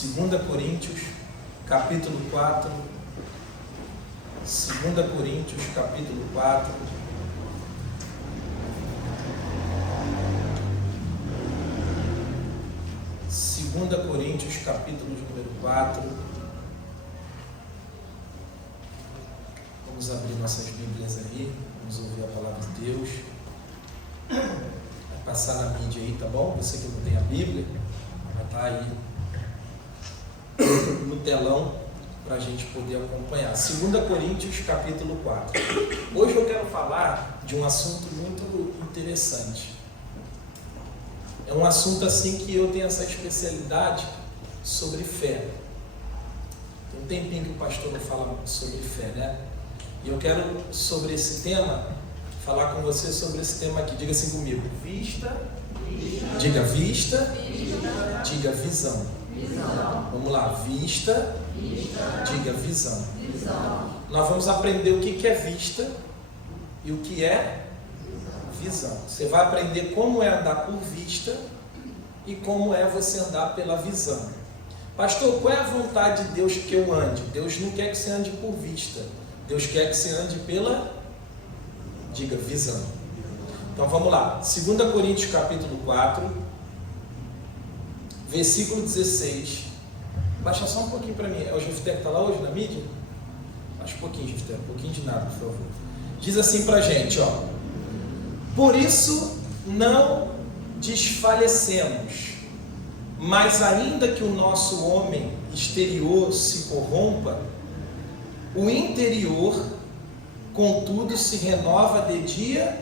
2 Coríntios, capítulo 4. 2 Coríntios, capítulo 4. Coríntios, capítulo de número 4. Vamos abrir nossas Bíblias aí, vamos ouvir a palavra de Deus. Vai passar na mídia aí, tá bom? Você que não tem a Bíblia, vai estar aí no telão para a gente poder acompanhar. 2 Coríntios, capítulo 4. Hoje eu quero falar de um assunto muito interessante. É um assunto assim que eu tenho essa especialidade sobre fé. Tem um tempinho que o pastor não fala sobre fé, né? E eu quero, sobre esse tema, falar com você sobre esse tema aqui. Diga assim comigo: vista. Diga vista. Diga visão. Vamos lá, vista. Diga visão. Nós vamos aprender o que é vista e o que é visão. Você vai aprender como é andar por vista e como é você andar pela visão. Pastor, qual é a vontade de Deus que eu ande? Deus não quer que você ande por vista. Deus quer que você ande pela, diga, visão. Então vamos lá. 2 Coríntios capítulo 4, versículo 16. Baixa só um pouquinho para mim. É o Jefté que está lá hoje na mídia? Baixa um pouquinho, Jefté. Um pouquinho de nada, por favor. Diz assim para a gente, ó. Por isso não desfalecemos, mas ainda que o nosso homem exterior se corrompa, o interior, contudo, se renova de dia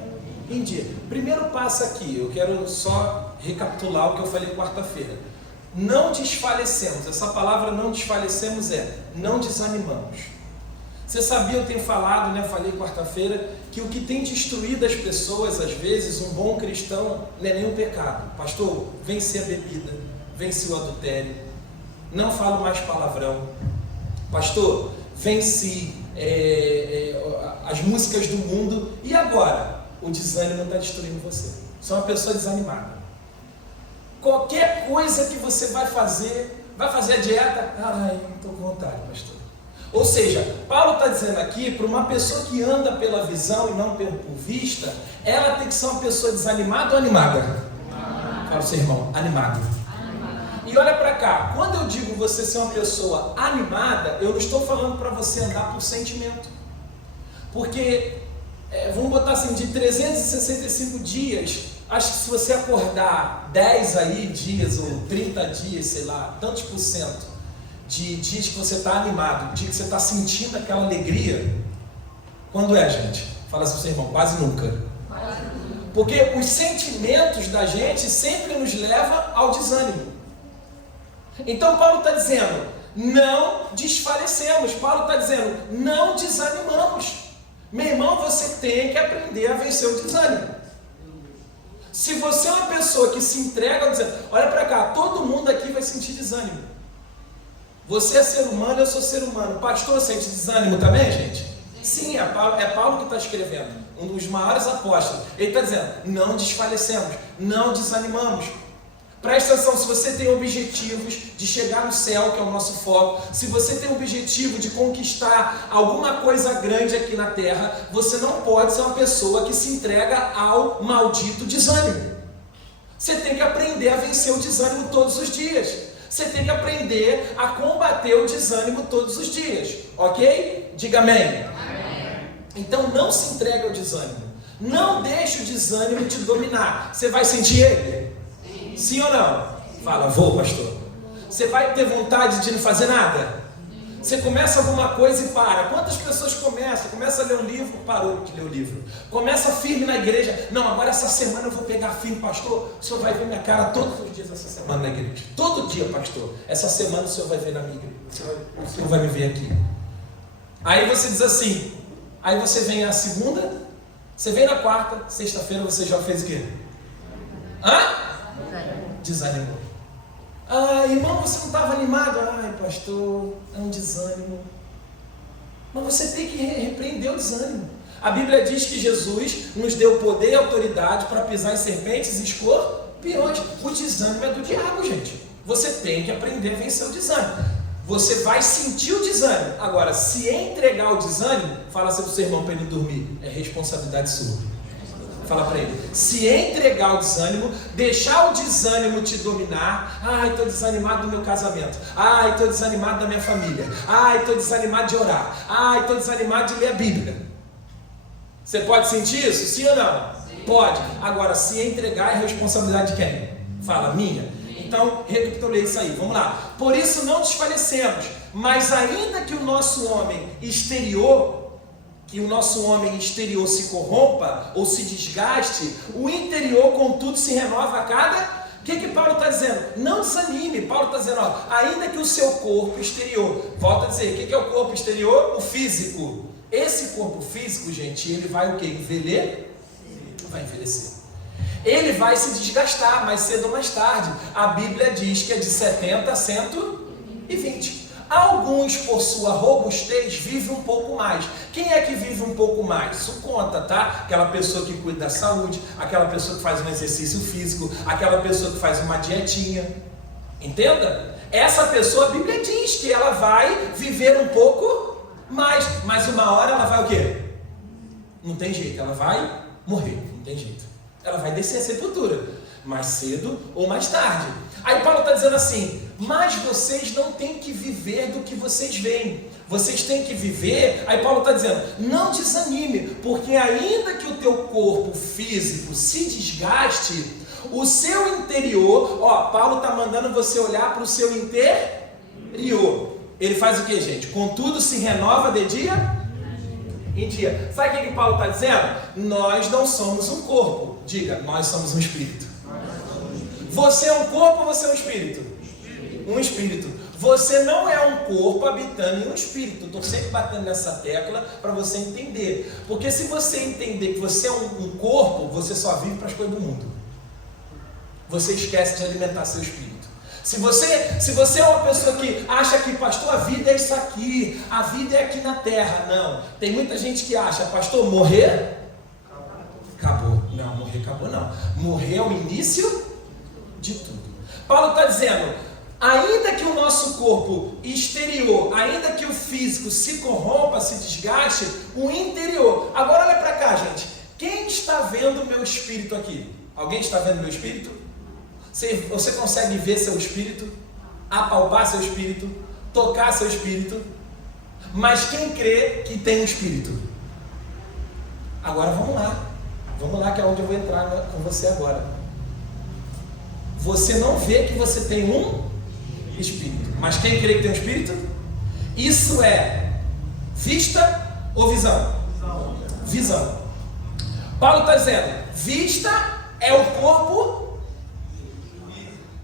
em dia. Primeiro passo aqui, eu quero só recapitular o que eu falei quarta-feira. Não desfalecemos, essa palavra não desfalecemos é não desanimamos. Você sabia, eu tenho falado, né? Falei quarta-feira, que o que tem destruído as pessoas, às vezes, um bom cristão, não é nem o pecado. Pastor, venci a bebida, venci o adultério, não falo mais palavrão. Pastor, venci as músicas do mundo, e agora? O desânimo está destruindo você. Você é uma pessoa desanimada. Qualquer coisa que você vai fazer a dieta, ai, não estou com vontade, pastor. Ou seja, Paulo está dizendo aqui, para uma pessoa que anda pela visão e não por vista, ela tem que ser uma pessoa desanimada ou animada? Fala o seu irmão, animado. E olha para cá, quando eu digo você ser uma pessoa animada, eu não estou falando para você andar por sentimento. Porque, vamos botar assim, de 365 dias, acho que se você acordar 10 aí dias ou 30 dias, sei lá, tantos por cento, de dias que você está animado, de que você está sentindo aquela alegria, quando é, gente? Fala assim para o seu irmão, quase nunca. Porque os sentimentos da gente sempre nos levam ao desânimo. Então Paulo está dizendo, não desfalecemos. Paulo está dizendo, não desanimamos. Meu irmão, você tem que aprender a vencer o desânimo. Se você é uma pessoa que se entrega ao desânimo, olha para cá, todo mundo aqui vai sentir desânimo. Você é ser humano, eu sou ser humano. Pastor sente desânimo também, gente? Sim, é Paulo que está escrevendo, um dos maiores apóstolos. Ele está dizendo, não desfalecemos, não desanimamos. Presta atenção, se você tem objetivos de chegar no céu, que é o nosso foco, se você tem o objetivo de conquistar alguma coisa grande aqui na terra, você não pode ser uma pessoa que se entrega ao maldito desânimo. Você tem que aprender a vencer o desânimo todos os dias. Você tem que aprender a combater o desânimo todos os dias, ok? Diga amém. Amém. Então não se entregue ao desânimo. Não deixe o desânimo te dominar. Você vai sentir ele? Sim ou não? Fala, vou, pastor. Você vai ter vontade de não fazer nada? Você começa alguma coisa e para. Quantas pessoas começa a ler um livro, parou de ler o livro. Começa firme na igreja. Não, agora essa semana eu vou pegar firme, pastor. O senhor vai ver minha cara todos os dias essa semana na igreja. Todo dia, pastor. Essa semana o senhor vai ver na minha igreja. O senhor vai me ver aqui. Aí você diz assim. Aí você vem a segunda, você vem na quarta, sexta-feira você já fez o quê? Desanimou. Ah, irmão, você não estava animado? Ai, pastor, é um desânimo. Mas você tem que repreender o desânimo. A Bíblia diz que Jesus nos deu poder e autoridade para pisar em serpentes e escorpiões. O desânimo é do diabo, gente. você tem que aprender a vencer o desânimo. Você vai sentir o desânimo. Agora, se entregar o desânimo, fala assim para o seu irmão para ele dormir, é responsabilidade sua. Fala para ele, se entregar o desânimo, deixar o desânimo te dominar. Ai, estou desanimado do meu casamento. Ai, estou desanimado da minha família. Ai, estou desanimado de orar. Ai, estou desanimado de ler a Bíblia. Você pode sentir isso? Sim ou não? Sim. Pode. Agora, se entregar é responsabilidade de quem? Fala, minha. Então, recapitulei isso aí. Vamos lá. Por isso não desfalecemos, mas ainda que o nosso homem exterior se corrompa ou se desgaste, o interior, contudo, se renova a cada... O que Paulo está dizendo? Não desanime. Paulo está dizendo, ó, ainda que o seu corpo exterior, volta a dizer, o que é o corpo exterior? O físico. Esse corpo físico, gente, ele vai o quê? Vai envelhecer. Ele vai se desgastar mais cedo ou mais tarde. A Bíblia diz que é de 70 a 120. Alguns, por sua robustez, vivem um pouco mais. Quem é que vive um pouco mais? Isso conta, tá? Aquela pessoa que cuida da saúde, aquela pessoa que faz um exercício físico, aquela pessoa que faz uma dietinha. Entenda? Essa pessoa, a Bíblia diz que ela vai viver um pouco mais. Mas uma hora ela vai o quê? Não tem jeito, ela vai morrer. Não tem jeito. Ela vai descer a sepultura, mais cedo ou mais tarde. Aí Paulo está dizendo assim, mas vocês não têm que viver do que vocês veem. Vocês têm que viver, aí Paulo está dizendo, não desanime, porque ainda que o teu corpo físico se desgaste, o seu interior, ó, Paulo está mandando você olhar para o seu interior. Ele faz o que, gente? Contudo se renova de dia em dia. Sabe o que Paulo está dizendo? Nós não somos um corpo. Diga, nós somos um espírito. Você é um corpo ou você é um espírito? Um espírito. Você não é um corpo habitando em um espírito. Estou sempre batendo nessa tecla para você entender. Porque se você entender que você é um corpo, você só vive para as coisas do mundo. Você esquece de alimentar seu espírito. Se você é uma pessoa que acha que, pastor, a vida é isso aqui, a vida é aqui na terra. Não. Tem muita gente que acha, pastor, morrer? Acabou. Não, morrer acabou não. Morrer é o início de tudo. Paulo está dizendo, ainda que o nosso corpo exterior, ainda que o físico se corrompa, se desgaste, o interior. Agora olha para cá, gente. Quem está vendo o meu espírito aqui? Alguém está vendo o meu espírito? Você consegue ver seu espírito? Apalpar seu espírito? Tocar seu espírito? Mas quem crê que tem um espírito? Agora vamos lá. Vamos lá que é onde eu vou entrar com você agora. Você não vê que você tem um espírito. Mas quem crê que tem um espírito? Isso é vista ou visão? Visão. Paulo está dizendo, vista é o corpo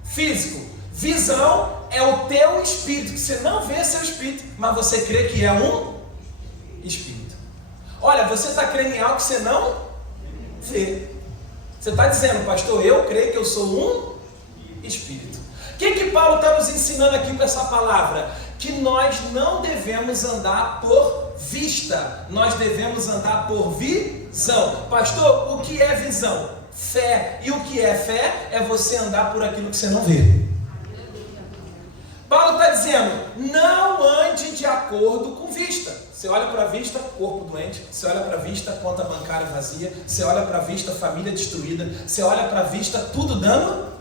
físico. Visão é o teu espírito, que você não vê seu espírito, mas você crê que é um espírito. Olha, você está crendo em algo que você não vê. Você está dizendo, pastor, eu creio que eu sou um espírito. O que Paulo está nos ensinando aqui com essa palavra? Que nós não devemos andar por vista, nós devemos andar por visão. Pastor, o que é visão? Fé. E o que é fé? É você andar por aquilo que você não vê. Paulo está dizendo, não ande de acordo com vista. Você olha para a vista, corpo doente. Você olha para a vista, conta bancária vazia. Você olha para a vista, família destruída. Você olha para a vista, tudo dando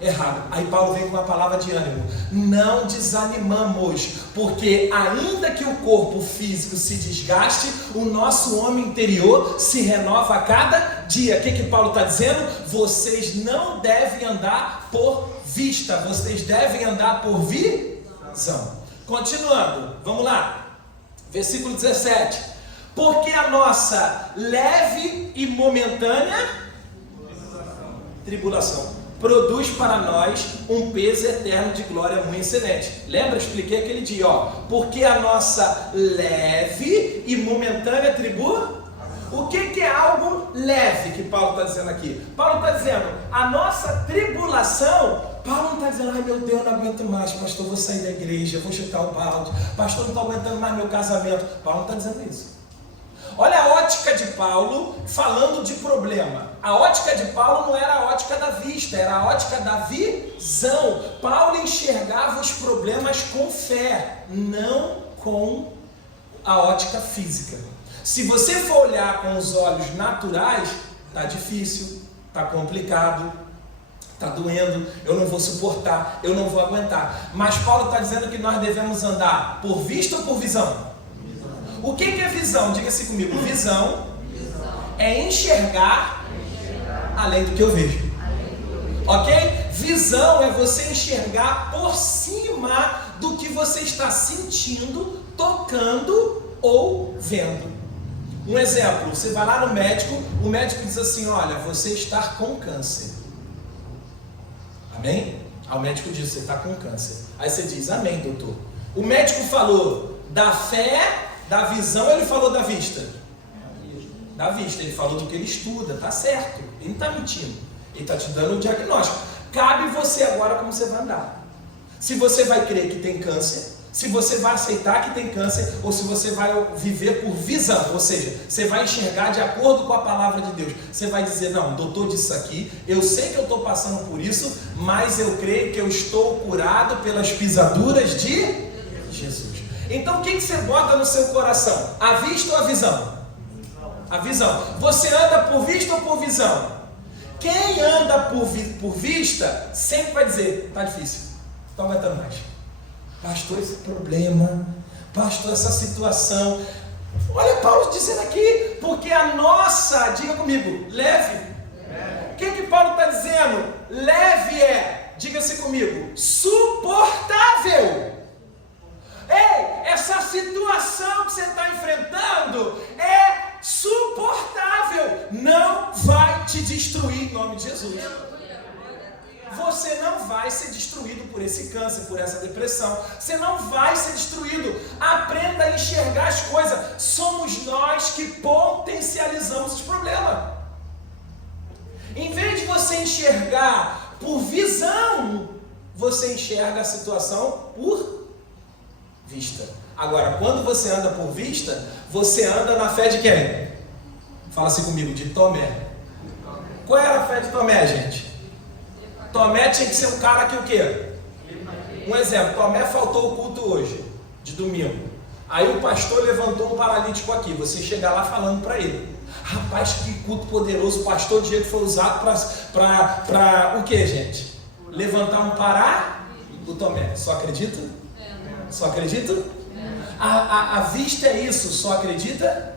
errado. Aí Paulo vem com uma palavra de ânimo. Não desanimamos, porque ainda que o corpo físico se desgaste, o nosso homem interior se renova a cada dia. O que Paulo está dizendo? Vocês não devem andar por vista, vocês devem andar por visão. Continuando, vamos lá. Versículo 17. Porque a nossa leve e momentânea tribulação produz para nós um peso eterno de glória muito excelente. Lembra? Expliquei aquele dia, ó. Porque a nossa leve e momentânea tribulação. O que é algo leve que Paulo está dizendo aqui? Paulo está dizendo, a nossa tribulação. Paulo não está dizendo, ai meu Deus, não aguento mais, pastor, vou sair da igreja, vou chutar o balde, pastor, não estou aguentando mais meu casamento. Paulo não está dizendo isso. Olha a ótica de Paulo falando de problema. A ótica de Paulo não era a ótica da vista, era a ótica da visão. Paulo enxergava os problemas com fé, não com a ótica física. Se você for olhar com os olhos naturais, tá difícil, tá complicado, tá doendo, eu não vou suportar, eu não vou aguentar. Mas Paulo está dizendo que nós devemos andar por vista ou por visão? O que é visão? Diga-se comigo. Visão é enxergar além do que eu vejo. Ok? Visão é você enxergar por cima do que você está sentindo, tocando ou vendo. Um exemplo, você vai lá no médico, o médico diz assim, olha, você está com câncer. Amém? Aí o médico diz, você está com câncer. Aí você diz, amém, doutor. O médico falou da fé, da visão, ele falou da vista? Da vista, ele falou do que ele estuda, tá certo. Ele não está mentindo, ele está te dando um diagnóstico. Cabe você agora como você vai andar. Se você vai crer que tem câncer, se você vai aceitar que tem câncer, ou se você vai viver por visão, ou seja, você vai enxergar de acordo com a palavra de Deus. Você vai dizer, não, o doutor disse isso aqui, eu sei que eu estou passando por isso, mas eu creio que eu estou curado pelas pisaduras de Jesus. Então o que você bota no seu coração? A vista ou a visão? A visão. Você anda por vista ou por visão? Quem anda por vista sempre vai dizer, está difícil, não vai estar mais. Pastor, esse problema, pastor, essa situação. Olha Paulo dizendo aqui, porque a nossa, diga comigo, leve. O que Paulo está dizendo? Leve é, diga-se comigo, suportável. Ei, essa situação que você está enfrentando é suportável, não vai te destruir em nome de Jesus. Você não vai ser destruído por esse câncer, por essa depressão. Você não vai ser destruído. Aprenda a enxergar as coisas. Somos nós que potencializamos os problemas. Em vez de você enxergar por visão, você enxerga a situação por vista. Agora, quando você anda por vista, você anda na fé de quem? Fala assim comigo, de Tomé. Qual era a fé de Tomé, gente? Tomé tinha que ser um cara que o quê? Um exemplo, Tomé faltou o culto hoje, de domingo. Aí o pastor levantou um paralítico aqui, você chega lá falando para ele. Rapaz, que culto poderoso, o pastor Diego foi usado para o que, gente? Levantar um o Tomé, só acredita? Só acredita? A vista é isso, só acredita?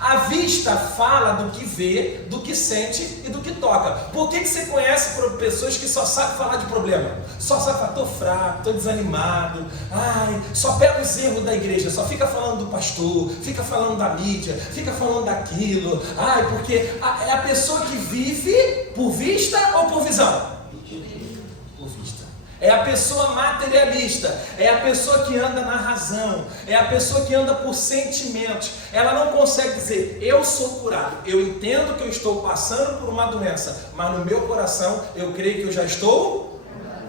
A vista fala do que vê, do que sente e do que toca. Por que você conhece pessoas que só sabem falar de problema? Só sabe falar, estou fraco, estou desanimado, só pega os erros da igreja, só fica falando do pastor, fica falando da mídia, fica falando daquilo. Porque é a pessoa que vive por vista ou por visão? É a pessoa materialista, é a pessoa que anda na razão, é a pessoa que anda por sentimentos. Ela não consegue dizer, eu sou curado, eu entendo que eu estou passando por uma doença, mas no meu coração eu creio que eu já estou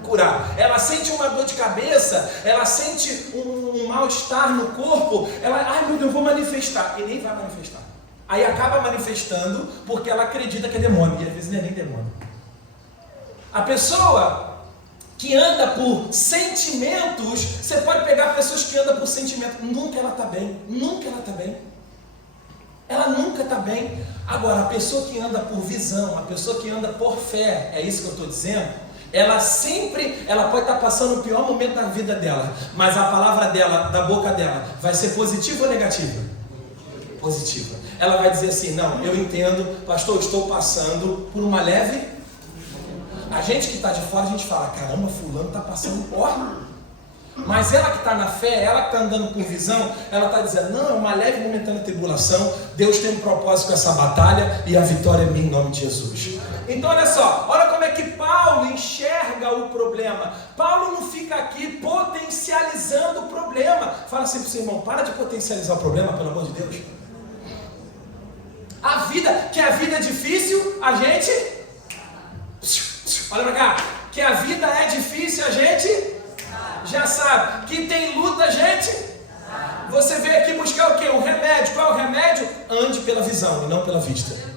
curado. Ela sente uma dor de cabeça, ela sente um mal-estar no corpo, ela, meu Deus, eu vou manifestar, e nem vai manifestar. Aí acaba manifestando porque ela acredita que é demônio, e às vezes não é nem demônio. A pessoa que anda por sentimentos, você pode pegar pessoas que andam por sentimentos, nunca ela está bem, ela nunca está bem. Agora, a pessoa que anda por visão, a pessoa que anda por fé, é isso que eu estou dizendo, ela pode estar passando o pior momento da vida dela, mas a palavra dela, da boca dela, vai ser positiva ou negativa? Positiva. Ela vai dizer assim, não, eu entendo, pastor, eu estou passando por uma leve. A gente que está de fora, a gente fala, caramba, fulano está passando porra. Mas ela que está na fé, ela que está andando por visão, ela está dizendo, não, é uma leve momentânea tribulação, Deus tem um propósito com essa batalha e a vitória é minha em nome de Jesus. Então olha só, olha como é que Paulo enxerga o problema. Paulo não fica aqui potencializando o problema. Fala assim para o seu irmão, para de potencializar o problema, pelo amor de Deus. A vida é difícil, a gente... Olha pra cá, que a vida é difícil, a gente já sabe. Que tem luta, a gente Você veio aqui buscar o quê? Um remédio. Qual é o remédio? Ande pela visão e não pela vista.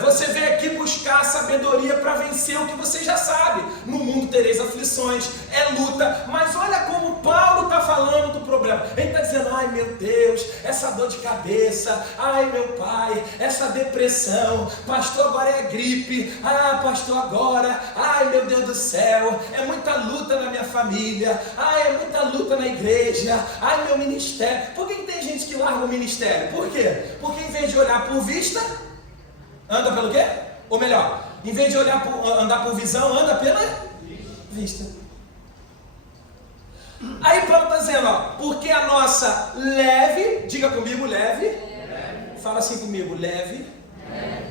Você veio aqui buscar sabedoria para vencer o que você já sabe. No mundo tereis aflições, é luta. Mas olha como Paulo está falando do problema. Ele está dizendo, ai meu Deus, essa dor de cabeça, ai meu pai, essa depressão, pastor, agora é gripe, ah pastor, agora, ai meu Deus do céu, é muita luta na minha família, ai é muita luta na igreja, ai meu ministério. Por que tem gente que larga o ministério? Por quê? Porque em vez de olhar por vista, anda pelo quê? Ou melhor, em vez de andar por visão, anda pela vista. Aí Paulo está dizendo, ó, porque a nossa leve, diga comigo, leve. Fala assim comigo, leve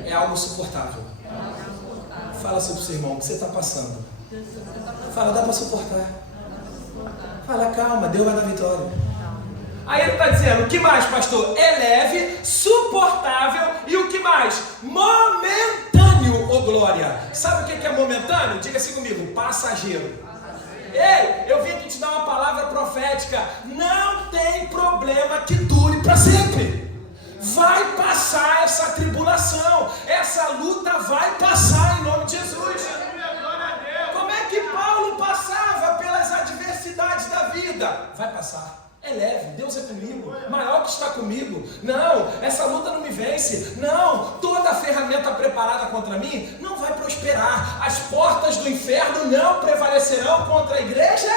é algo suportável. Fala assim para o seu irmão, o que você está passando? Fala, dá para suportar. Fala, calma, Deus vai dar vitória. Aí ele está dizendo, o que mais, pastor? É leve, suportável e o que mais? Momentâneo, ô glória. Sabe o que é momentâneo? Diga assim comigo, passageiro. Ei, eu vim aqui te dar uma palavra profética. Não tem problema que dure para sempre. Vai passar essa tribulação, essa luta vai passar em nome de Jesus. Como é que Paulo passava pelas adversidades da vida? Vai passar. É leve, Deus é comigo, maior que está comigo. Não, essa luta não me vence. Não, toda a ferramenta preparada contra mim não vai prosperar. As portas do inferno não prevalecerão contra a igreja.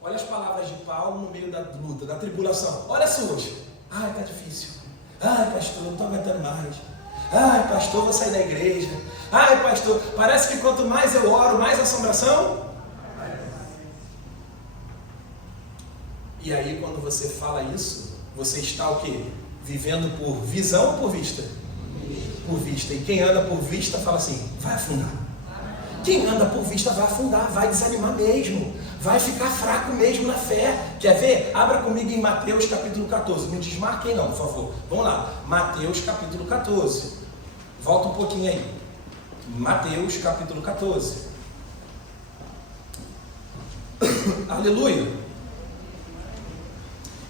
Olha as palavras de Paulo no meio da luta, da tribulação. Olha as suas. Ai, está difícil. Ai, pastor, não estou aguentando mais. Ai, pastor, vou sair da igreja. Ai, pastor, parece que quanto mais eu oro, mais assombração. E aí, quando você fala isso, você está o quê? Vivendo por visão ou por vista? Por vista. E quem anda por vista fala assim, vai afundar. Quem anda por vista vai afundar, vai desanimar mesmo. Vai ficar fraco mesmo na fé. Quer ver? Abra comigo em Mateus capítulo 14. Não desmarquem não, por favor. Vamos lá. Mateus capítulo 14. Volta um pouquinho aí. Mateus capítulo 14. Aleluia.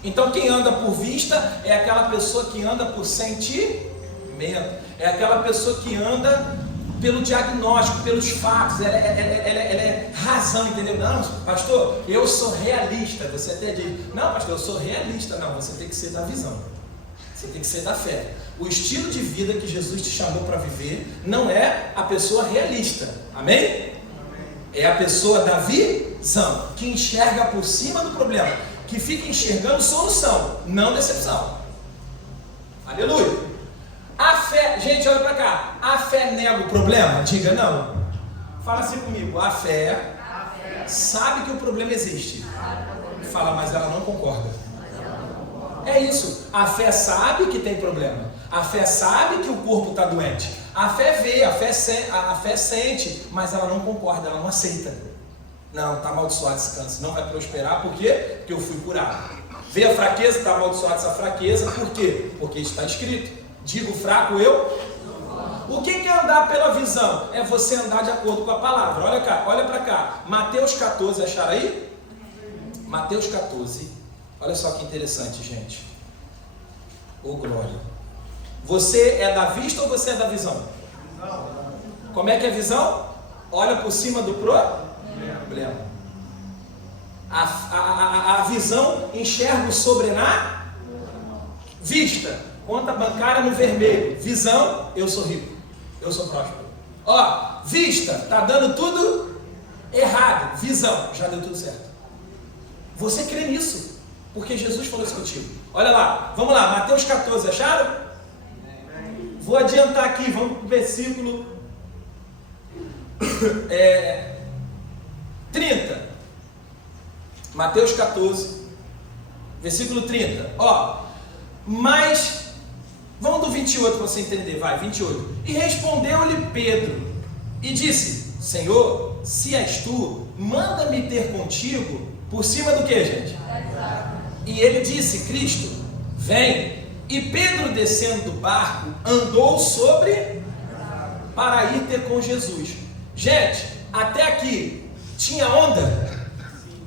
Então quem anda por vista é aquela pessoa que anda por sentimento, é aquela pessoa que anda pelo diagnóstico, pelos fatos, ela é razão, entendeu? Não, pastor, eu sou realista. Você até diz, não pastor, eu sou realista. Não, você tem que ser da visão, você tem que ser da fé. O estilo de vida que Jesus te chamou para viver não é a pessoa realista, amém? É a pessoa da visão, que enxerga por cima do problema, que fica enxergando solução, não decepção. Aleluia. A fé, gente, olha para cá. A fé nega o problema? Diga não. Fala assim comigo. A fé sabe que o problema existe. Fala, mas ela não concorda. É isso. A fé sabe que tem problema. A fé sabe que o corpo está doente. A fé vê, a fé sente, mas ela não concorda, ela não aceita. Não, está amaldiçoado esse câncer, não vai prosperar, por quê? Porque eu fui curado. Vê a fraqueza, está amaldiçoada essa fraqueza, por quê? Porque está escrito, digo fraco eu. O que é andar pela visão? É você andar de acordo com a palavra. Olha cá, olha para cá, Mateus 14, acharam aí? Mateus 14, olha só que interessante, gente. Ô glória. Você é da vista ou você é da visão? Como é que é a visão? Olha por cima do problema. A visão enxerga o sobre na vista. Conta bancária no vermelho. Visão, eu sou rico, eu sou próspero. Ó, vista, tá dando tudo errado. Visão, já deu tudo certo. Você crê nisso, porque Jesus falou isso contigo. Olha lá, vamos lá, Mateus 14, acharam? Vou adiantar aqui, vamos para o versículo 30. Mateus 14, versículo 30. Ó, mas, vamos do 28 para você entender, vai, 28. E respondeu-lhe Pedro, e disse, Senhor, se és tu, manda-me ter contigo, por cima do que, gente? E ele disse, Cristo, vem. E Pedro, descendo do barco, andou sobre para ir ter com Jesus. Gente, até aqui, tinha onda?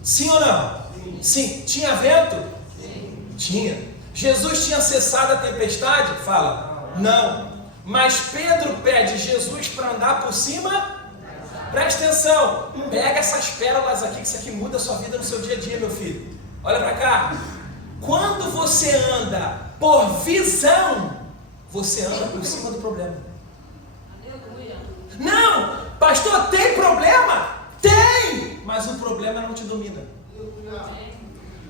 Sim ou não? Sim. Tinha vento? Sim. Tinha. Jesus tinha cessado a tempestade? Fala, não. Mas Pedro pede Jesus para andar por cima. Presta atenção, pega essas pérolas aqui, que isso aqui muda a sua vida no seu dia a dia, meu filho. Olha para cá. Quando você anda por visão, você anda por cima do problema. Não, pastor, tem problema? Tem, mas o problema não te domina.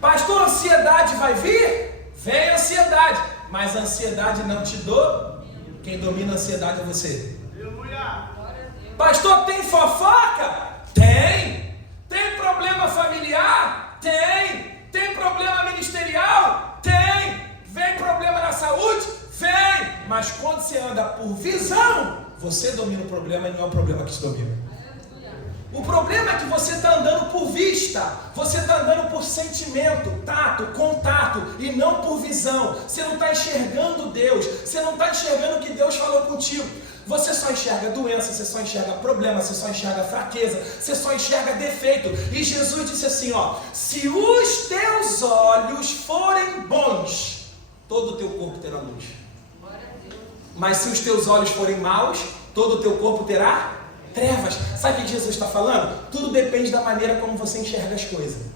Pastor, ansiedade vai vir? Vem ansiedade, mas a ansiedade não te domina. Quem domina a ansiedade é você. Pastor, tem fofoca? Tem. Tem problema familiar? Tem. Tem problema ministerial? Tem. Vem problema na saúde? Vem. Mas quando você anda por visão, você domina o problema e não é o problema que te domina. O problema é que você está andando por vista, você está andando por sentimento, tato, contato e não por visão. Você não está enxergando Deus, você não está enxergando o que Deus falou contigo. Você só enxerga doença, você só enxerga problema, você só enxerga fraqueza, você só enxerga defeito. E Jesus disse assim, ó: se os teus olhos forem bons, todo o teu corpo terá luz. Mas se os teus olhos forem maus, todo o teu corpo terá trevas. Sabe o que Jesus está falando? Tudo depende da maneira como você enxerga as coisas.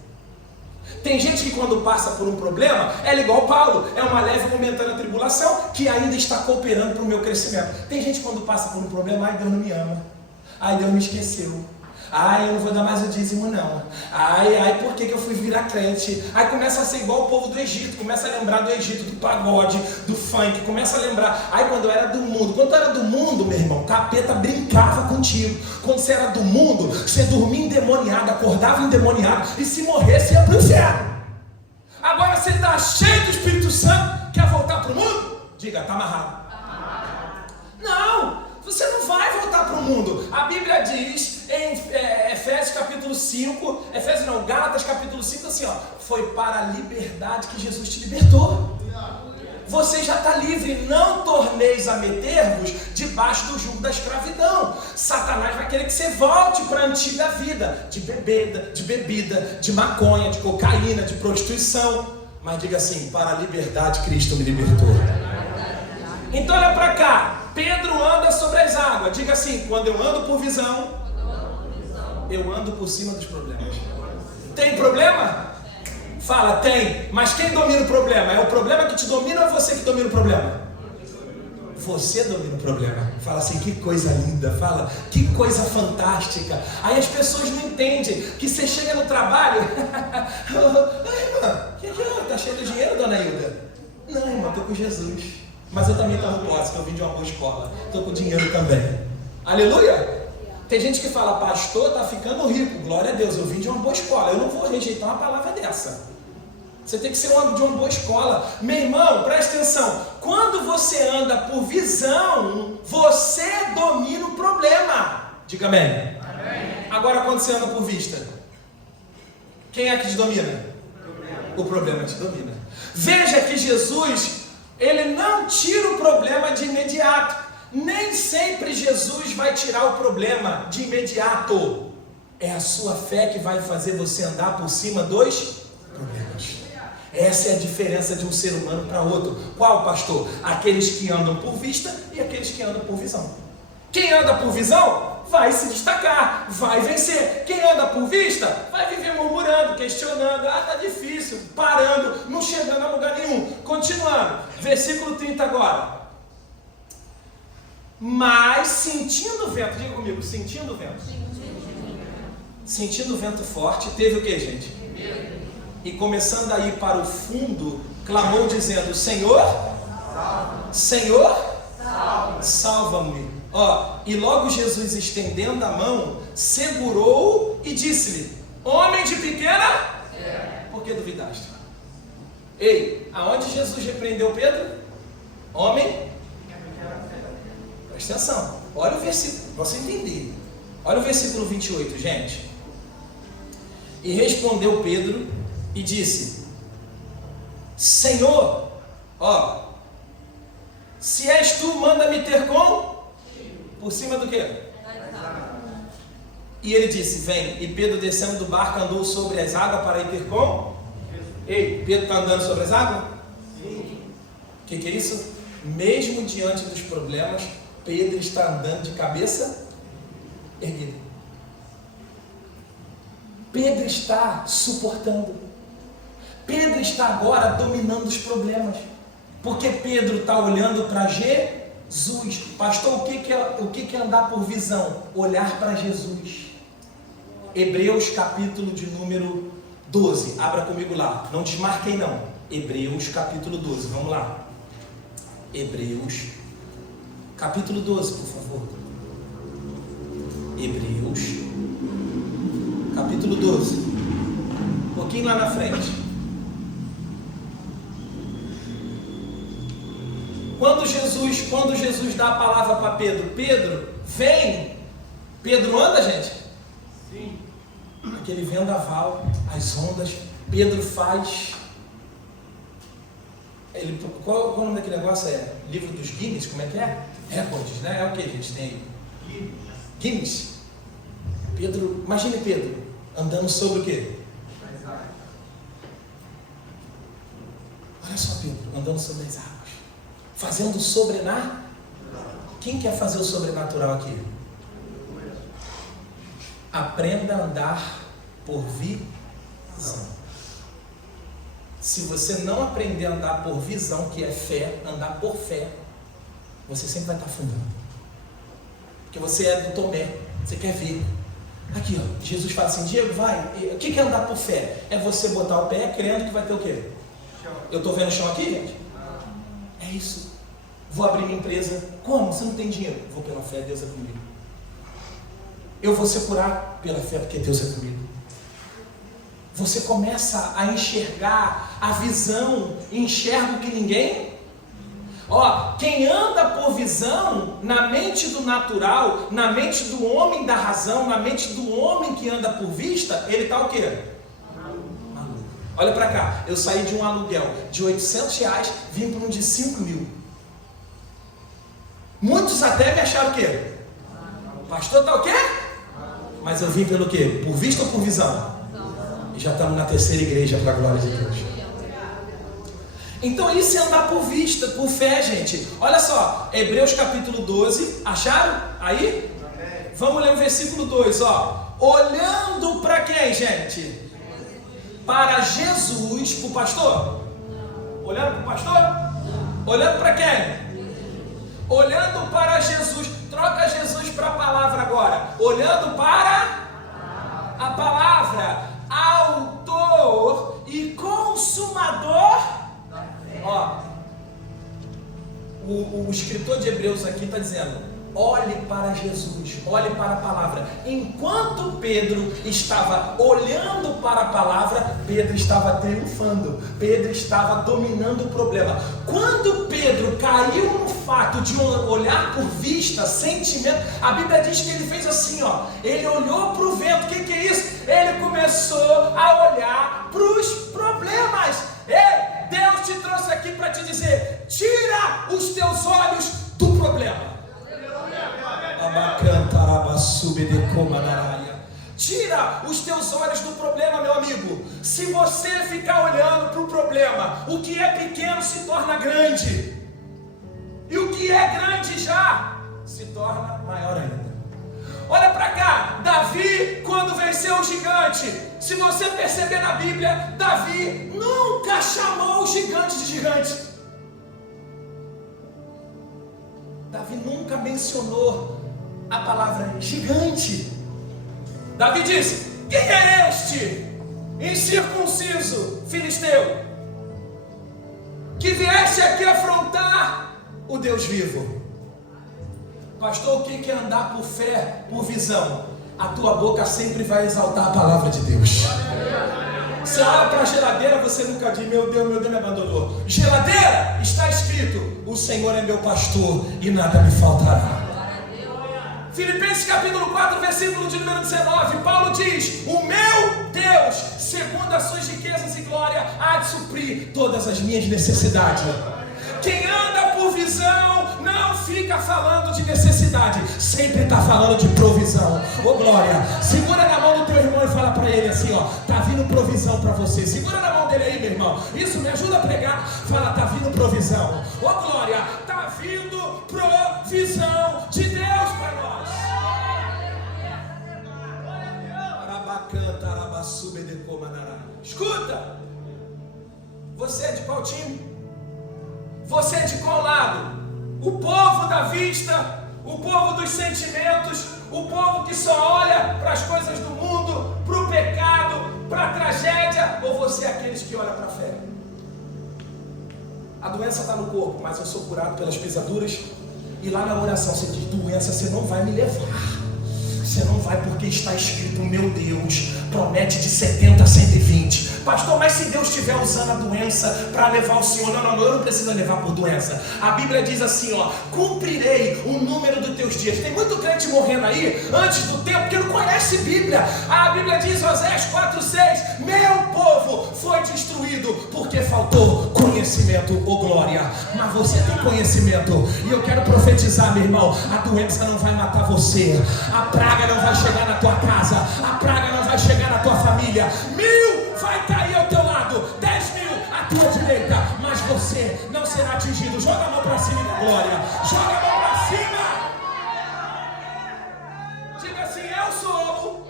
Tem gente que quando passa por um problema, ela é igual Paulo, é uma leve momentânea tribulação que ainda está cooperando para o meu crescimento. Tem gente que quando passa por um problema, ai, Deus não me ama, ai, Deus me esqueceu, ai, eu não vou dar mais o dízimo não, ai, por que eu fui virar crente? Aí começa a ser igual o povo do Egito, começa a lembrar do Egito, do pagode, do funk, começa a lembrar, ai, quando eu era do mundo, quando tu era do mundo, meu irmão, o capeta brincava contigo. Quando você era do mundo, você dormia endemoniado, acordava endemoniado, e se morresse ia para o inferno. Agora você está cheio do Espírito Santo, quer voltar para o mundo? Diga, está amarrado. Não, você não vai voltar para o mundo. A Bíblia diz em Efésios capítulo 5, Gálatas capítulo 5, assim, ó: foi para a liberdade que Jesus te libertou. Você já está livre, não torneis a meter-vos debaixo do jugo da escravidão. Satanás vai querer que você volte para a antiga vida, de bebida, de maconha, de cocaína, de prostituição. Mas diga assim: para a liberdade Cristo me libertou. Então olha para cá, Pedro anda sobre as águas. Diga assim: quando eu ando por visão, eu ando por cima dos problemas. Tem problema? Fala, tem. Mas quem domina o problema? É o problema que te domina ou é você que domina o problema? Você domina o problema. Fala assim: que coisa linda. Fala, que coisa fantástica. Aí as pessoas não entendem que você chega no trabalho. Ai, irmã, que é? Tá cheio de dinheiro, dona Hilda? Não, irmã, estou com Jesus. Mas eu também tomo posse, que eu vim de uma boa escola. Estou com dinheiro também. Aleluia! Tem gente que fala: pastor, está ficando rico. Glória a Deus, eu vim de uma boa escola. Eu não vou rejeitar uma palavra dessa. Você tem que ser de uma boa escola. Meu irmão, presta atenção. Quando você anda por visão, você domina o problema. Diga amém. Amém. Agora, quando você anda por vista, quem é que te domina? O problema te domina. Veja que Jesus, ele não tira o problema de imediato. Nem sempre Jesus vai tirar o problema de imediato. É a sua fé que vai fazer você andar por cima dos problemas. Essa é a diferença de um ser humano para outro. Qual, pastor? Aqueles que andam por vista e aqueles que andam por visão. Quem anda por visão vai se destacar, vai vencer. Quem anda por vista vai viver murmurando, questionando, tá difícil, parando, não chegando a lugar nenhum. Continuando, versículo 30 agora. Mas sentindo o vento, diga comigo, sentindo o vento. Sentindo o vento forte, teve o que, gente? E começando a ir para o fundo, clamou dizendo: Senhor, Senhor, salva-me. Ó, e logo Jesus, estendendo a mão, segurou e disse-lhe: homem de pequena fé, por que duvidaste? Ei, aonde Jesus repreendeu Pedro? Homem, presta atenção, olha o versículo, para você entender. Olha o versículo 28, gente. E respondeu Pedro e disse: Senhor, ó, se és tu, manda-me ter com? Por cima do quê? E ele disse: vem. E Pedro, descendo do barco, andou sobre as águas para ir ter com? Ei, Pedro está andando sobre as águas? Sim. O que é isso? Mesmo diante dos problemas, Pedro está andando de cabeça erguida. Pedro está suportando. Pedro está agora dominando os problemas. Porque Pedro está olhando para Jesus. Pastor, o que é andar por visão? Olhar para Jesus. Hebreus capítulo de número 12. Abra comigo lá. Não desmarquem não. Hebreus capítulo 12. Vamos lá. Hebreus capítulo 12, por favor. Hebreus capítulo 12. Um pouquinho lá na frente. Quando Jesus dá a palavra para Pedro, Pedro, vem. Pedro anda, gente? Sim. Aquele vendaval, as ondas, Pedro faz. Qual o nome daquele negócio? É livro dos Guinness? Como é que é? Recordes, né? É o que a gente tem aí? Guinness. Pedro, imagine Pedro andando sobre o quê? Olha só Pedro, andando sobre as águas. Fazendo o sobrenatural. Quem quer fazer o sobrenatural aqui? Aprenda a andar por visão. Se você não aprender a andar por visão, que é fé, andar por fé, você sempre vai estar afundando. Porque você é do Tomé, você quer ver. Aqui, ó, Jesus fala assim, Diego, vai. O que é andar por fé? É você botar o pé crendo que vai ter o quê? Eu estou vendo o chão aqui, gente? É isso. Vou abrir minha empresa. Como? Você não tem dinheiro? Vou pela fé, Deus é comigo. Eu vou ser curado pela fé, porque Deus é comigo. Você começa a enxergar a visão, enxerga o que ninguém. Ó, quem anda por visão, na mente do natural, na mente do homem da razão, na mente do homem que anda por vista, ele está o quê? Maluco. Olha para cá, eu saí de um aluguel de R$800, vim para um de 5.000. Muitos até me acharam o quê? Pastor está o quê? Mas eu vim pelo quê? Por vista ou por visão? E já estamos na terceira igreja, para a glória de Deus. Então isso é andar por vista, por fé, gente. Olha só, Hebreus capítulo 12, acharam? Aí? Vamos ler o versículo 2, ó. Olhando para quem, gente? Para Jesus, para o pastor? Olhando para o pastor? Olhando para quem? Olhando para Jesus. Troca Jesus para a palavra agora. Olhando para a palavra. Autor e consumador. Ó, o escritor de Hebreus aqui está dizendo: olhe para Jesus, olhe para a palavra. Enquanto Pedro estava olhando para a palavra, Pedro estava triunfando, Pedro estava dominando o problema. Quando Pedro caiu no fato de olhar por vista, sentimento, a Bíblia diz que ele fez assim, ó, ele olhou para o vento. O que é isso? Ele começou a olhar para os problemas. Ei, Deus te trouxe aqui para te dizer: tira os teus olhos do problema. Tira os teus olhos do problema, meu amigo. Se você ficar olhando para o problema, o que é pequeno se torna grande, e o que é grande já se torna maior ainda. Olha para cá, Davi, quando venceu o gigante, se você perceber na Bíblia, Davi nunca chamou o gigante de gigante. Davi nunca mencionou a palavra gigante. Davi disse: quem é este incircunciso filisteu que viesse aqui afrontar o Deus vivo? Pastor, o que é andar por fé, por visão? A tua boca sempre vai exaltar a palavra de Deus. Você olha para a geladeira, você nunca diz: meu Deus me abandonou. Geladeira, está escrito: o Senhor é meu pastor e nada me faltará. Filipenses capítulo 4, versículo de número 19, Paulo diz: o meu Deus, segundo as suas riquezas e glória, há de suprir todas as minhas necessidades. Quem anda por visão não fica fica falando de necessidade, sempre está falando de provisão. Ô glória, segura na mão do teu irmão e fala para ele assim, ó, tá vindo provisão para você. Segura na mão dele aí, meu irmão. Isso, me ajuda a pregar. Fala, tá vindo provisão. Ô glória, tá vindo provisão de Deus para nós. Escuta, você é de qual time? Você é de qual lado? O povo da vista, o povo dos sentimentos, o povo que só olha para as coisas do mundo, para o pecado, para a tragédia, ou você é aqueles que olham para a fé? A doença está no corpo, mas eu sou curado pelas pisaduras. E lá na oração você diz, doença, você não vai me levar. Você não vai, porque está escrito, meu Deus promete de 70 a 120. Pastor, mas se Deus estiver usando a doença para levar o Senhor, não, eu não preciso levar por doença. A Bíblia diz assim, ó, cumprirei o número dos teus dias. Tem muito crente morrendo aí antes do tempo, porque não conhece Bíblia. A Bíblia diz, Oséias 4:6, meu povo foi destruído porque faltou conhecimento, ô glória. Mas você tem conhecimento, e eu quero profetizar, meu irmão, a doença não vai matar você, a praga não vai chegar na tua casa, a praga não vai chegar na tua família. 1000 vai cair ao teu lado, 10.000 à tua direita, mas você não será atingido. Joga a mão para cima da glória, joga a mão para cima. Diga assim, eu sou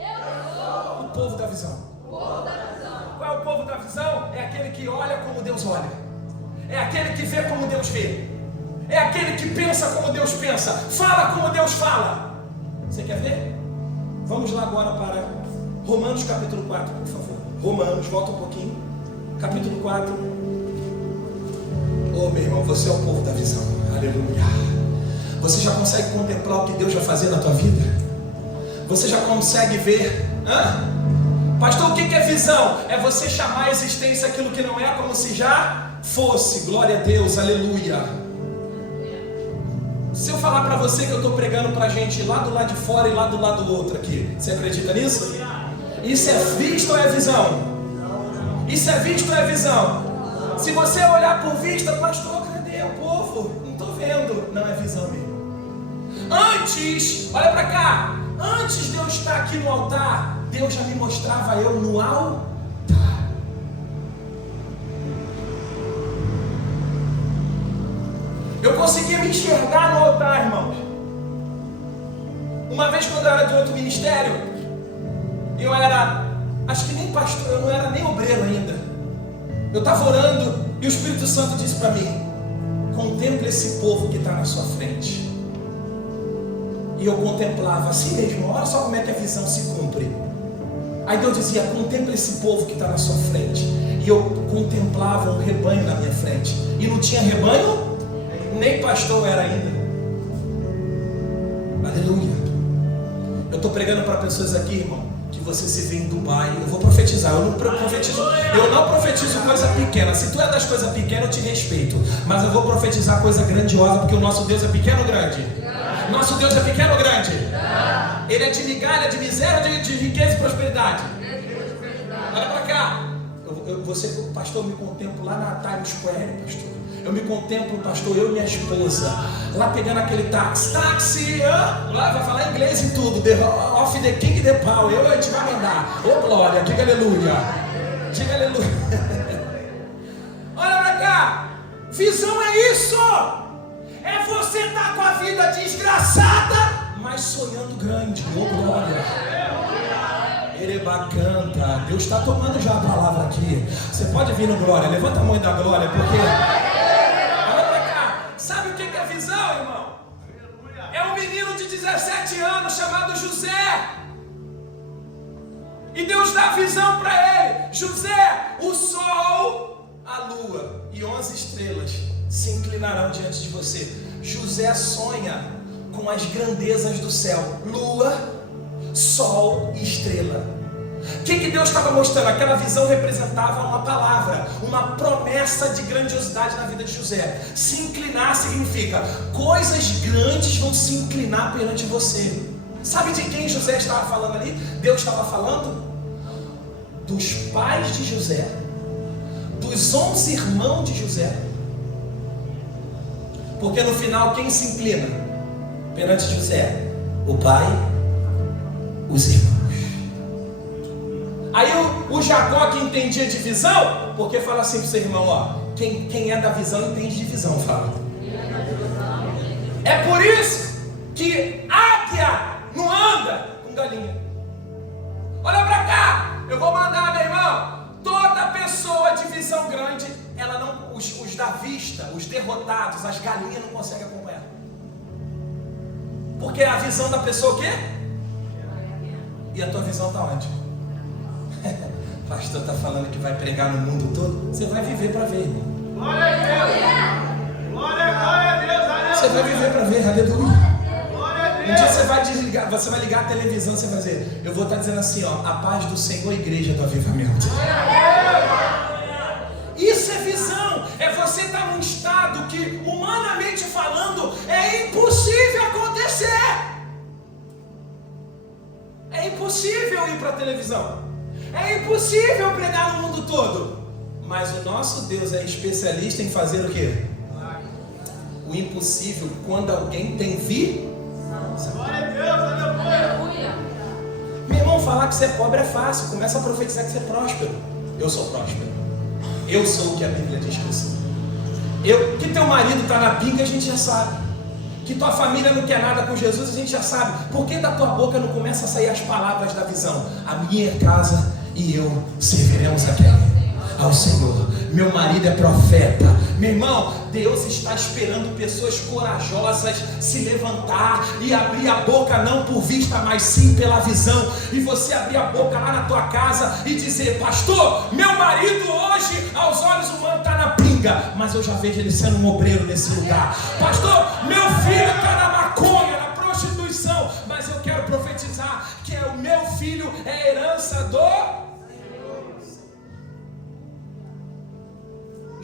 o povo da visão. Qual é o povo da visão? É aquele que olha como Deus olha, é aquele que vê como Deus vê, é aquele que pensa como Deus pensa, fala como Deus fala. Você quer ver? Vamos lá agora para Romanos capítulo 4, por favor. Romanos, volta um pouquinho. Capítulo 4. Oh, meu irmão, você é o povo da visão. Aleluia. Você já consegue contemplar o que Deus vai fazer na tua vida? Você já consegue ver? Pastor, o que é visão? É você chamar a existência aquilo que não é como se já fosse. Glória a Deus, aleluia. Se eu falar para você que eu estou pregando para a gente lá do lado de fora e lá do lado do outro aqui, você acredita nisso? Isso é visto ou é visão? Isso é visto ou é visão? Se você olhar por vista, pastor, cadê o povo? Não estou vendo. Não é visão mesmo. Antes, olha para cá, antes de eu estar aqui no altar, Deus já me mostrava eu no altar. Eu conseguia me enxergar no altar, irmãos. Uma vez quando eu era de outro ministério, eu era, acho que nem pastor, eu não era nem obreiro ainda. Eu estava orando e o Espírito Santo disse para mim, contemple esse povo que está na sua frente. E eu contemplava assim mesmo, olha só como é que a visão se cumpre. Aí Deus dizia, contemple esse povo que está na sua frente. E eu contemplava um rebanho na minha frente. E não tinha rebanho? Nem pastor era ainda. Aleluia. Eu estou pregando para pessoas aqui, irmão, que você se vê em Dubai. Eu vou profetizar. Eu não profetizo coisa pequena. Se tu é das coisas pequenas, eu te respeito. Mas eu vou profetizar coisa grandiosa, porque o nosso Deus é pequeno ou grande? Nosso Deus é pequeno ou grande? Ele é de migalha, de miséria, de riqueza e prosperidade? Olha para cá. Você, pastor, me contemplo lá na Times Square, pastor. Eu me contemplo, pastor, eu e minha esposa, lá pegando aquele táxi, lá vai falar inglês e tudo, off the king the power, a gente vai mandar, ô glória, diga aleluia, diga aleluia. Olha pra cá, visão é isso, é você estar com a vida desgraçada, mas sonhando grande, ô glória. Erebacanta, Deus está tomando já a palavra aqui, você pode vir no glória, levanta a mão da glória, porque... Sabe o que é visão, irmão? É um menino de 17 anos chamado José. E Deus dá visão para ele. José, o sol, a lua e 11 estrelas se inclinarão diante de você. José sonha com as grandezas do céu. Lua, sol e estrela. O que Deus estava mostrando? Aquela visão representava uma palavra, uma promessa de grandiosidade na vida de José. Se inclinar significa coisas grandes vão se inclinar perante você. Sabe de quem José estava falando ali? Deus estava falando dos pais de José, dos 11 irmãos de José. Porque no final quem se inclina? perante José, o pai, os irmãos. Aí o Jacó, que entendia de visão, porque fala assim para o seu irmão, ó, quem é da visão entende de visão, fala. É por isso que águia não anda com galinha. Olha para cá, eu vou mandar, meu irmão, toda pessoa de visão grande, ela não, os da vista, os derrotados, as galinhas não conseguem acompanhar. Porque a visão da pessoa o quê? E a tua visão está onde? O pastor está falando que vai pregar no mundo todo. Você vai viver para ver, irmão. Glória a Deus! Glória a Deus! Aleluia! Você vai viver para ver, aleluia. Glória a Deus! Um dia você vai desligar, você vai ligar a televisão, você vai dizer, eu vou estar dizendo assim, ó, a paz do Senhor, igreja do avivamento. Isso é visão, é você estar num estado que, humanamente falando, é impossível acontecer. É impossível ir para a televisão. É impossível pregar no mundo todo. Mas o nosso Deus é especialista em fazer o quê? O impossível quando alguém tem visão. Glória a Deus, aleluia! Meu irmão, falar que você é pobre é fácil. Começa a profetizar que você é próspero. Eu sou próspero. Eu sou o que a Bíblia diz que eu sou. Que teu marido está na pinga, a gente já sabe. Que tua família não quer nada com Jesus, a gente já sabe. Por que da tua boca não começa a sair as palavras da visão? A minha casa e eu serviremos a quem? Ao Senhor. Meu marido é profeta. Meu irmão, Deus está esperando pessoas corajosas se levantar e abrir a boca, não por vista, mas sim pela visão. E você abrir a boca lá na tua casa e dizer, pastor, meu marido hoje aos olhos humanos está na pinga, mas eu já vejo ele sendo um obreiro nesse lugar. Pastor, meu filho está na maconha, na prostituição, mas eu quero profetizar que o meu filho é herança do...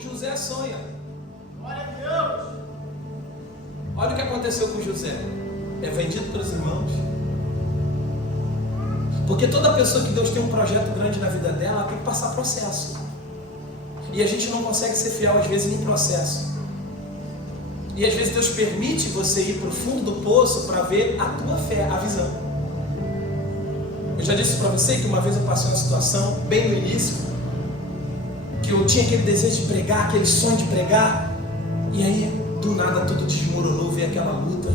José sonha. Glória a Deus! Olha o que aconteceu com José. É vendido pelos irmãos. Porque toda pessoa que Deus tem um projeto grande na vida dela, tem que passar processo. E a gente não consegue ser fiel às vezes no processo. E às vezes Deus permite você ir para o fundo do poço para ver a tua fé, a visão. Eu já disse para você que uma vez eu passei uma situação bem no início, que eu tinha aquele desejo de pregar, aquele sonho de pregar, e aí do nada tudo desmoronou, veio aquela luta.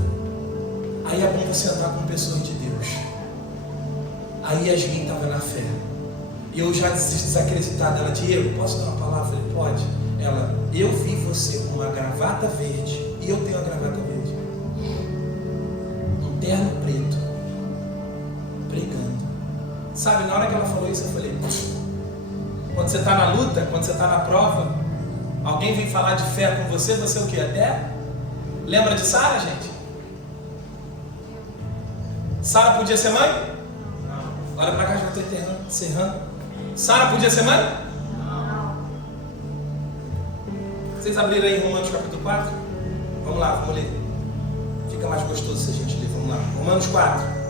Aí é bom você andar com pessoas de Deus. Aí Yasmin estava na fé, e eu já desacreditado. Ela, Diego, posso dar uma palavra? Eu falei, pode. Ela, eu vi você com uma gravata verde, e eu tenho uma gravata verde, um terno preto, pregando. Sabe, na hora que ela falou isso, eu falei, quando você está na luta, quando você está na prova, alguém vem falar de fé com você, você o que? Até? Lembra de Sara, gente? Sara podia ser mãe? Não. Olha para cá, já estou encerrando. Sara podia ser mãe? Não. Vocês abriram aí em Romanos capítulo 4? Vamos lá, vamos ler. Fica mais gostoso se a gente ler, vamos lá. Romanos 4.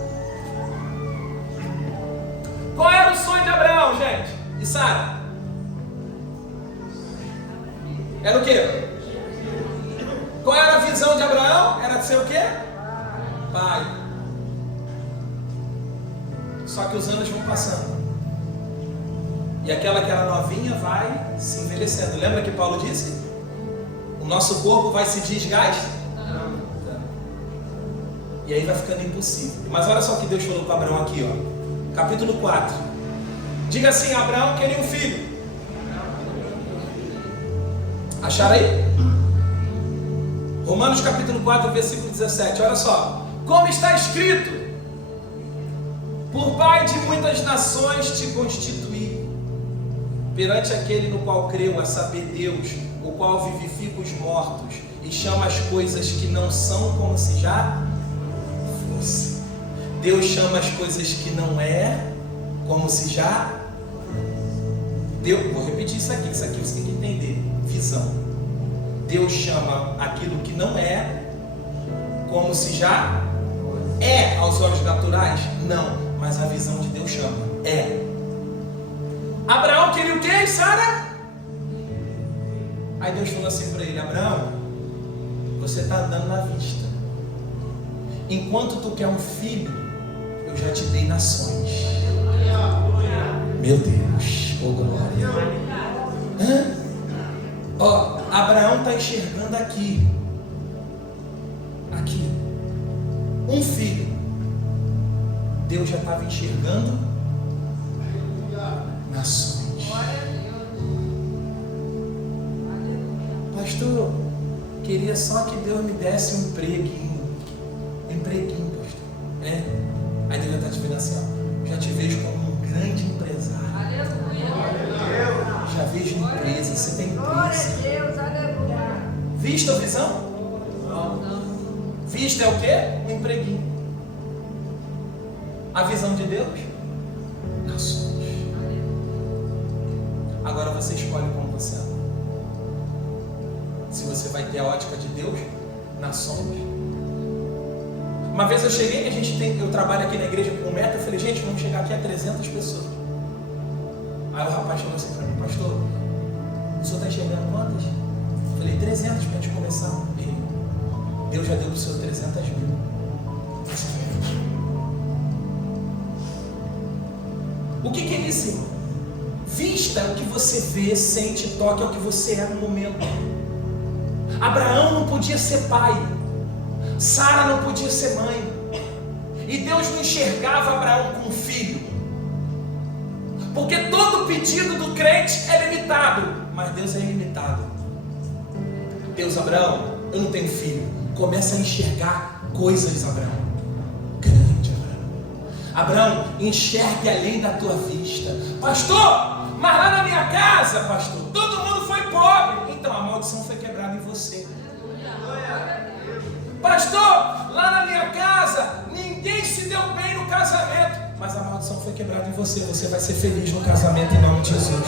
Qual era o sonho de Abraão, gente? E Sara? Era o quê? Qual era a visão de Abraão? Era de ser o quê? Pai. Só que os anos vão passando. E aquela que era novinha vai se envelhecendo. Lembra que Paulo disse? O nosso corpo vai se desgastar. E aí vai ficando impossível. Mas olha só o que Deus falou para Abraão aqui, ó. Capítulo 4. Diga assim, Abraão queria um filho. Acharam aí? Romanos capítulo 4, versículo 17. Olha só. Como está escrito: por pai de muitas nações te constituí, perante aquele no qual creu, a saber Deus, o qual vivifica os mortos e chama as coisas que não são como se já fosse. Deus chama as coisas que não é como se já. Deus, vou repetir isso aqui você tem que entender. Visão. Deus chama aquilo que não é como se já é aos olhos naturais? Não, mas a visão de Deus chama. É. Abraão queria o quê, Sara? Aí Deus falou assim para ele: Abraão, você está andando na vista. enquanto tu quer um filho, eu já te dei nações. Meu Deus, oh glória. Ó, Abraão está enxergando aqui, um filho. Deus já estava enxergando nações. Pastor, queria só que Deus me desse um empreguinho, pastor. Aí Deus já está te vendo assim, ó, já te vejo como um grande empresário. Já vejo empresa, você tem empresa. Vista a visão? Vista é o quê? Um empreguinho. A visão de Deus? Nações. Agora você escolhe como você ama. Se você vai ter a ótica de Deus, nações. Uma vez eu cheguei, eu trabalho aqui na igreja com meta, eu falei, gente, vamos chegar aqui a 300 pessoas. Aí o rapaz falou assim para mim, pastor, o senhor está enxergando quantas? Eu falei, 300 para a gente começar. E Deus já deu para o senhor 300 mil. O que é isso, irmão? Vista é o que você vê, sente, toca, é o que você é no momento. Abraão não podia ser pai, Sara não podia ser mãe, e Deus não enxergava Abraão como filho, porque todo pedido do crente é limitado, mas Deus é ilimitado. Deus, Abraão, eu não tenho filho, começa a enxergar coisas, Abraão. Grande, Abraão, enxergue além da tua vista. Pastor, mas lá na minha casa, pastor, todo mundo foi pobre. Então a maldição foi quebrada em você. Pastor, lá na minha casa ninguém se deu bem no casamento, mas a maldição foi quebrada em você. Você vai ser feliz no casamento em nome de Jesus.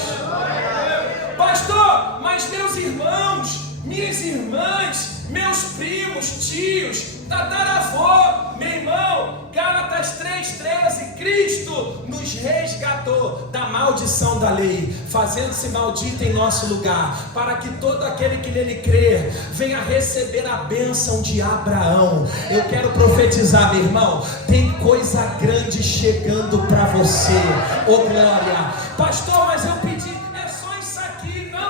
Pastor, mas meus irmãos, minhas irmãs, meus primos, tios, tataravô, meu irmão, Gálatas 3,13, Cristo nos resgatou da maldição da lei, fazendo-se maldito em nosso lugar, para que todo aquele que nele crer venha receber a bênção de Abraão. Eu quero profetizar, meu irmão, tem coisa grande chegando para você. Ô glória! Pastor, mas eu pedi, é só isso aqui. Não,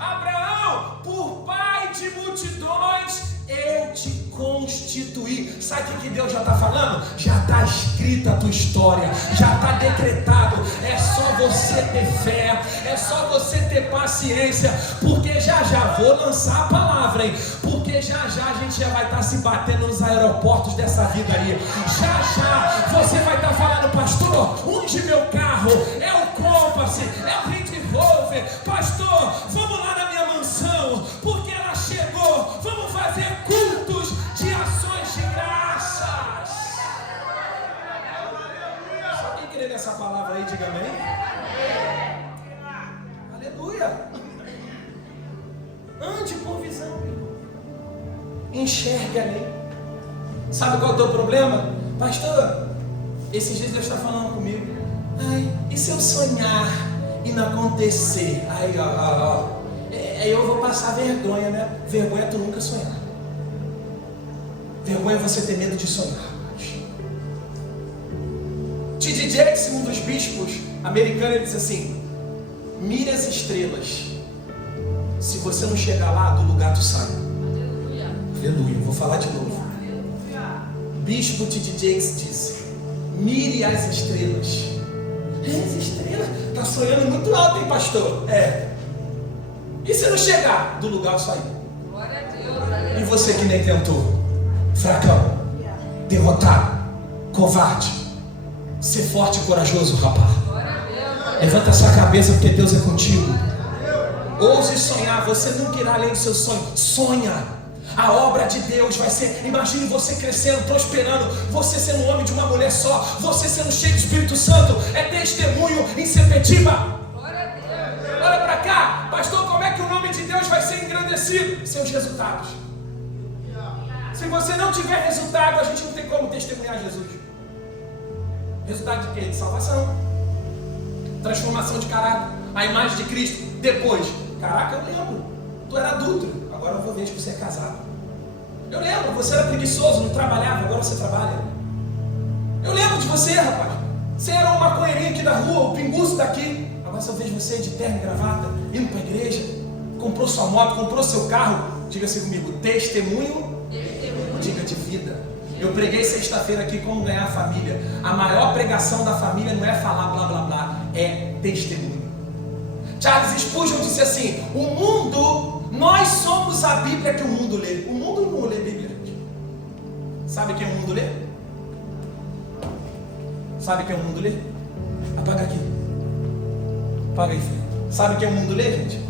Abraão, por pai de multidões eu te constituí. Sabe o que Deus já está falando? Já está escrita a tua história, já está decretado. É só você ter fé, é só você ter paciência, porque já vou lançar a palavra, hein? Porque já a gente já vai estar se batendo nos aeroportos dessa vida aí. Já você vai estar falando, pastor, unge meu carro, é o Compass, é o Range Rover. Pastor, vamos lá na minha mansão, porque ela chegou. Vamos fazer cultos de ações de graças. Se alguém crer nessa palavra aí, diga amém. Aleluia. Ande por visão, enxergue ali. Sabe qual é o teu problema? Pastor, esses dias Deus está falando comigo. Ai, e se eu sonhar e não acontecer? Aí eu vou passar vergonha, né? Vergonha é tu nunca sonhar. Vergonha é você ter medo de sonhar. T.D. Jakes, um dos bispos americanos, ele diz assim: mire as estrelas. Se você não chegar lá, do lugar tu sai. Aleluia. Vou falar de novo. Bispo T.D. Jakes disse: mire as estrelas. As estrelas? Está sonhando muito alto, hein, pastor? E se não chegar, do lugar sair? E você que nem tentou? Fracão, derrotado, covarde. Ser forte e corajoso, rapaz. Levanta a sua cabeça, porque Deus é contigo. Ouse sonhar. Você nunca irá além do seu sonho. Sonha. A obra de Deus vai ser, imagine você crescendo, prosperando, você sendo um homem de uma mulher só, você sendo cheio do Espírito Santo, é testemunho em Sepetiba. Olha para cá, pastor, como é que o nome de Deus vai ser engrandecido? Seus resultados. Se você não tiver resultado, a gente não tem como testemunhar Jesus. Resultado de quê? De salvação, transformação de caráter, a imagem de Cristo. Depois, caraca, eu lembro, tu era adulto, agora eu vou ver que você é casado. Eu lembro, você era preguiçoso, não trabalhava, agora você trabalha. Eu lembro de você, rapaz. Você era um maconheirinho aqui da rua, o pinguço daqui. Agora eu vejo você de terno e gravata, indo para a igreja, comprou sua moto, comprou seu carro. Diga-se comigo, testemunho, diga de vida. Eu preguei sexta-feira aqui como ganhar a família. A maior pregação da família não é falar blá blá blá, é testemunho. Charles Spurgeon disse assim: o mundo, nós somos a Bíblia que o mundo lê. O mundo não lê Bíblia, gente. Sabe quem o mundo lê? Sabe quem o mundo lê? Apaga aqui. Apaga aí, filho. Sabe quem o mundo lê, gente?